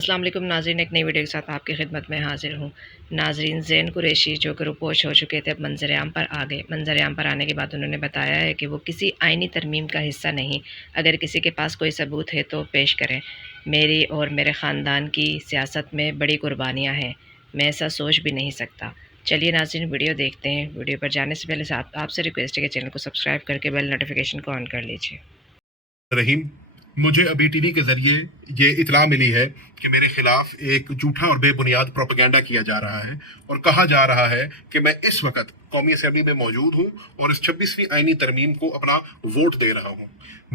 السلام علیکم ناظرین، ایک نئی ویڈیو کے ساتھ آپ کی خدمت میں حاضر ہوں۔ ناظرین، زین قریشی جو کہ روپوش ہو چکے تھے، اب منظر عام پر آ گئے۔ منظر عام پر آنے کے بعد انہوں نے بتایا ہے کہ وہ کسی آئینی ترمیم کا حصہ نہیں، اگر کسی کے پاس کوئی ثبوت ہے تو پیش کریں۔ میری اور میرے خاندان کی سیاست میں بڑی قربانیاں ہیں، میں ایسا سوچ بھی نہیں سکتا۔ چلیے ناظرین، ویڈیو دیکھتے ہیں۔ ویڈیو پر جانے سے پہلے آپ سے ریکویسٹ ہے کہ چینل کو سبسکرائب کر کے بیل نوٹیفیکیشن کو آن کر لیجیے۔ رحیم، مجھے ابھی ٹی وی کے ذریعے یہ اطلاع ملی ہے کہ میرے خلاف ایک جھوٹا اور بے بنیاد پروپیگنڈا کیا جا رہا ہے اور کہا جا رہا ہے کہ میں اس وقت قومی اسمبلی میں موجود ہوں اور اس 26ویں آئینی ترمیم کو اپنا ووٹ دے رہا ہوں۔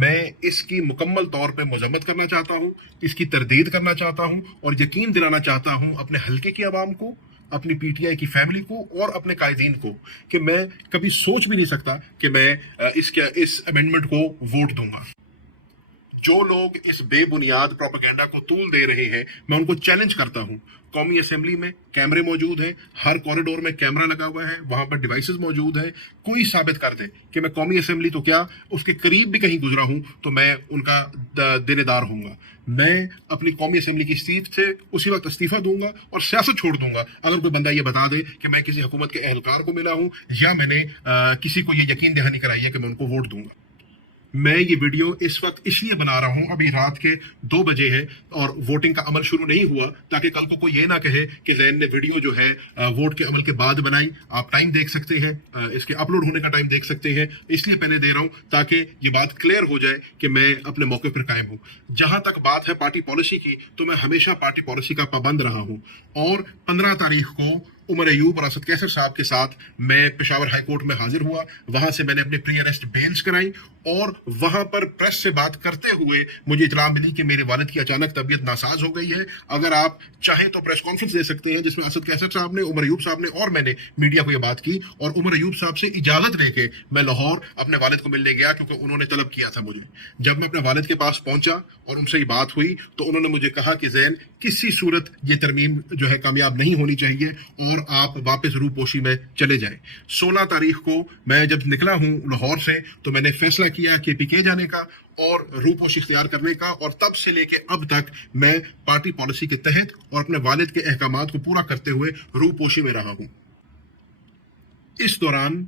میں اس کی مکمل طور پہ مذمت کرنا چاہتا ہوں، اس کی تردید کرنا چاہتا ہوں اور یقین دلانا چاہتا ہوں اپنے حلقے کی عوام کو، اپنی پی ٹی آئی کی فیملی کو اور اپنے قائدین کو کہ میں کبھی سوچ بھی نہیں سکتا کہ میں اس امینڈمنٹ کو ووٹ دوں گا۔ جو لوگ اس بے بنیاد پروپیگنڈا کو طول دے رہے ہیں، میں ان کو چیلنج کرتا ہوں۔ قومی اسمبلی میں کیمرے موجود ہیں، ہر کوریڈور میں کیمرہ لگا ہوا ہے، وہاں پر ڈیوائسز موجود ہیں۔ کوئی ثابت کر دے کہ میں قومی اسمبلی تو کیا اس کے قریب بھی کہیں گزرا ہوں تو میں ان کا دینے دار ہوں گا۔ میں اپنی قومی اسمبلی کی سیٹ سے اسی وقت استعفیٰ دوں گا اور سیاست چھوڑ دوں گا اگر کوئی بندہ یہ بتا دے کہ میں کسی حکومت کے اہلکار کو ملا ہوں یا میں نے کسی کو یہ یقین دہانی کرائی ہے کہ میں ان کو ووٹ دوں گا۔ میں یہ ویڈیو اس وقت اس لیے بنا رہا ہوں، ابھی رات کے 2 بجے ہے اور ووٹنگ کا عمل شروع نہیں ہوا، تاکہ کل کو کوئی یہ نہ کہے کہ زین نے ویڈیو جو ہے ووٹ کے عمل کے بعد بنائی۔ آپ ٹائم دیکھ سکتے ہیں، اس کے اپلوڈ ہونے کا ٹائم دیکھ سکتے ہیں، اس لیے پہلے دے رہا ہوں تاکہ یہ بات کلیئر ہو جائے کہ میں اپنے موقع پر قائم ہوں۔ جہاں تک بات ہے پارٹی پالیسی کی، تو میں ہمیشہ پارٹی پالیسی کا پابند رہا ہوں اور 15 تاریخ کو عمر ایوب اور اسد کیسر صاحب کے ساتھ میں پشاور ہائی کورٹ میں حاضر ہوا۔ وہاں سے میں نے اپنے پری اریسٹ بیلز کرائی اور وہاں پر پریس سے بات کرتے ہوئے مجھے اطلاع ملی کہ میرے والد کی اچانک طبیعت ناساز ہو گئی ہے۔ اگر آپ چاہیں تو پریس کانفرنس دے سکتے ہیں جس میں اسد کیسر صاحب نے، عمر ایوب صاحب نے اور میں نے میڈیا کو یہ بات کی، اور عمر ایوب صاحب سے اجازت لے کے میں لاہور اپنے والد کو ملنے گیا کیونکہ انہوں نے طلب کیا تھا مجھے۔ جب میں اپنے والد کے پاس پہنچا اور ان سے یہ بات ہوئی تو انہوں نے مجھے کہا کہ زین، کسی صورت یہ ترمیم جو ہے کامیاب نہیں ہونی چاہیے اور آپ واپس روپوشی میں چلے جائیں۔ 16 تاریخ کو میں جب نکلا ہوں لاہور سے تو میں نے فیصلہ کیا کہ پی کے جانے کا اور روپوشی اختیار کرنے کا، اور تب سے لے کے اب تک میں پارٹی پالیسی کے تحت اور اپنے والد کے احکامات کو پورا کرتے ہوئے روپوشی میں رہا ہوں۔ اس دوران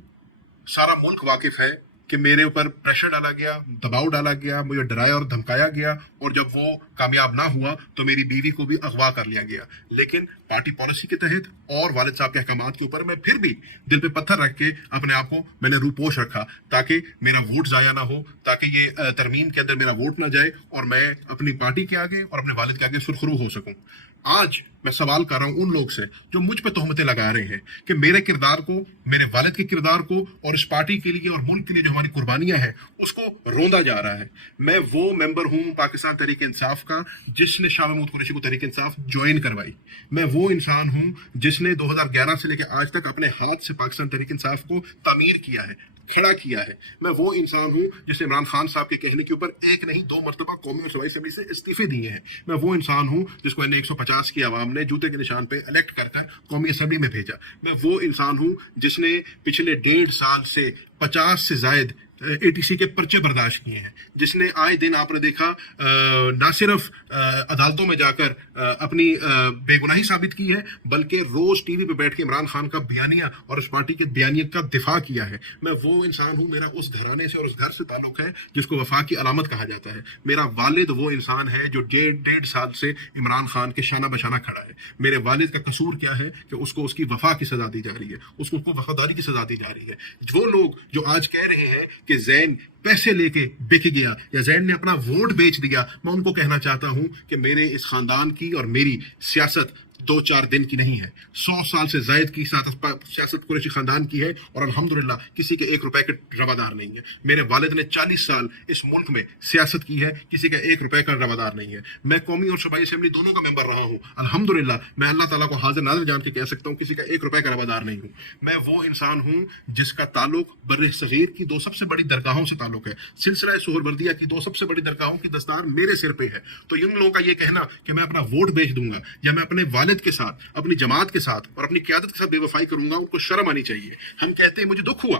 سارا ملک واقف ہے کہ میرے اوپر پریشر ڈالا گیا، دباؤ ڈالا گیا، مجھے ڈرایا اور دھمکایا گیا، اور جب وہ کامیاب نہ ہوا تو میری بیوی کو بھی اغوا کر لیا گیا۔ لیکن پارٹی پالیسی کے تحت اور والد صاحب کے احکامات کے اوپر میں پھر بھی دل پہ پتھر رکھ کے اپنے آپ کو میں نے روپوش رکھا تاکہ میرا ووٹ ضائع نہ ہو، تاکہ یہ ترمیم کے اندر میرا ووٹ نہ جائے اور میں اپنی پارٹی کے آگے اور اپنے والد کے آگے سرخرو ہو سکوں۔ آج میں سوال کر رہا ہوں ان لوگ سے جو مجھ پہ تہمتیں لگا رہے ہیں کہ میرے کردار کو، میرے والد کے کردار کو اور اس پارٹی کے لیے اور ملک کے لیے جو ہماری قربانیاں ہیں اس کو روندا جا رہا ہے۔ میں وہ ممبر ہوں پاکستان تحریک انصاف کا جس نے شاہ محمود قریشی کو تحریک انصاف جوائن کروائی۔ میں وہ انسان ہوں جس نے 2011 سے لے کے آج تک اپنے ہاتھ سے پاکستان تحریک انصاف کو تعمیر کیا ہے، کھڑا کیا ہے۔ میں وہ انسان ہوں جس نے عمران خان صاحب کے کہنے کے اوپر 1 نہیں 2 مرتبہ قومی اور صوبائی اسمبلی سے استعفے دیے ہیں۔ میں وہ انسان ہوں جس کو 150 کی عوام نے جوتے کے نشان پہ الیکٹ کر کر قومی اسمبلی میں بھیجا۔ میں وہ انسان ہوں جس نے پچھلے 1.5 سال سے 50 سے زائد ATC کے پرچے برداشت کیے ہیں، جس نے آئے دن آپ نے دیکھا نہ صرف عدالتوں میں جا کر اپنی بے گناہی ثابت کی ہے، بلکہ روز ٹی وی پہ بیٹھ کے عمران خان کا بیانیہ اور اس پارٹی کے بیانیہ کا دفاع کیا ہے۔ میں وہ انسان ہوں، میرا اس گھرانے سے اور اس گھر سے تعلق ہے جس کو وفا کی علامت کہا جاتا ہے۔ میرا والد وہ انسان ہے جو 1.5 سال سے عمران خان کے شانہ بشانہ کھڑا ہے۔ میرے والد کا قصور کیا ہے کہ اس کو اس کی وفا کی سزا دی جا رہی ہے، اس کو وفاداری کی سزا دی جا رہی ہے۔ وہ لوگ جو آج کہہ رہے ہیں کہ زین پیسے لے کے بک گیا یا زین نے اپنا ووٹ بیچ دیا، میں ان کو کہنا چاہتا ہوں کہ میرے اس خاندان کی اور میری سیاست 2-4 دن کی نہیں ہے، 100 سال سے زائد کی سیاست قریشی خاندان کی ہے، اور الحمدللہ کسی کے 1 روپے کے روادار نہیں ہے۔ میرے والد نے 40 سال اس ملک میں سیاست کی ہے، کسی کا 1 روپے کا روادار نہیں ہے۔ میں قومی اور صوبائی اسمبلی دونوں کا ممبر رہا ہوں، الحمدللہ میں اللہ تعالیٰ کو حاضر ناظر جان کے کہہ سکتا ہوں کسی کا 1 روپے کا روادار نہیں ہوں۔ میں وہ انسان ہوں جس کا تعلق بر صغیر کی 2 سب سے بڑی درگاہوں سے تعلق ہے، سلسلہ سہروردیہ کی 2 سب سے بڑی درگاہوں کی دستار میرے سر پہ ہے۔ تو ان لوگوں کا یہ کہنا کہ میں اپنا ووٹ بیچ دوں گا یا میں اپنے والد کے ساتھ، اپنی جماعت کے ساتھ اور اپنی قیادت کے ساتھ بے وفائی کروں گا، ان کو شرم آنی چاہیے۔ ہم کہتے ہیں مجھے دکھ ہوا،